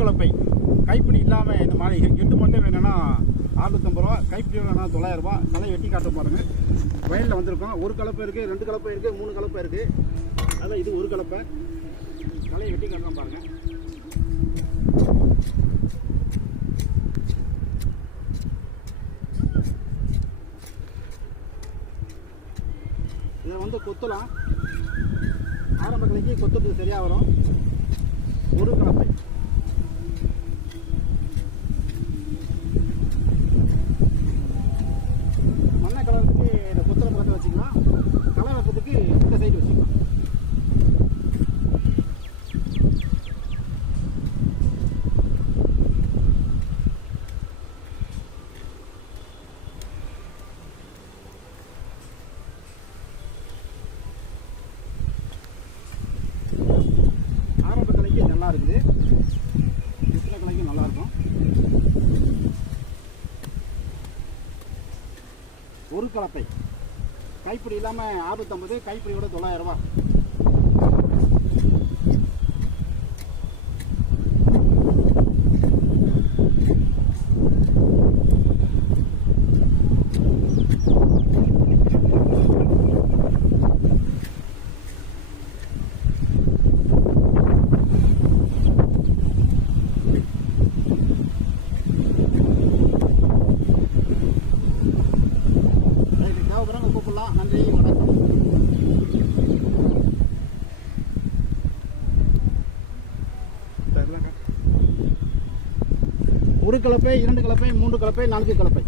கலப்பை கைப்பிடி இல்லாமல் இந்த மாதிரி எட்டு மட்டும் வேணும்னா 650 ரூபா, கைப்பிடி வேணும்னா 900 ரூபா. தலையை வெட்டி காட்ட பாருங்கள். வயலில் வந்திருக்கோம். ஒரு கலப்பை இருக்குது, 2 கலப்பை இருக்குது, 3 கலப்பை இருக்குது. அதான் இது ஒரு கலப்பை. தலையை வெட்டி காட்டலாம் பாருங்கள். இதை வந்து கொத்தலாம். ஆரம்ப கலைக்கு கொத்துறது சரியாக வரும். ஒரு கலப்பை. மண்ணை கலருக்கு இந்த கொத்துற பக்கத்தில் வச்சுக்கலாம். களை வைக்கிறதுக்கு இந்த சைடு வச்சுக்கலாம். நல்லா இருக்குது. சித்திரை கலைக்கும் நல்லா இருக்கும். ஒரு கலப்பை கைப்பிடி இல்லாமல் 650, கைப்பிடியோட 900 ரூபா. கூப்பிடலாம். நன்றி, வணக்கம். ஒரு கலப்பை, 2 கலப்பை, 3 கலப்பை, 4 கலப்பை.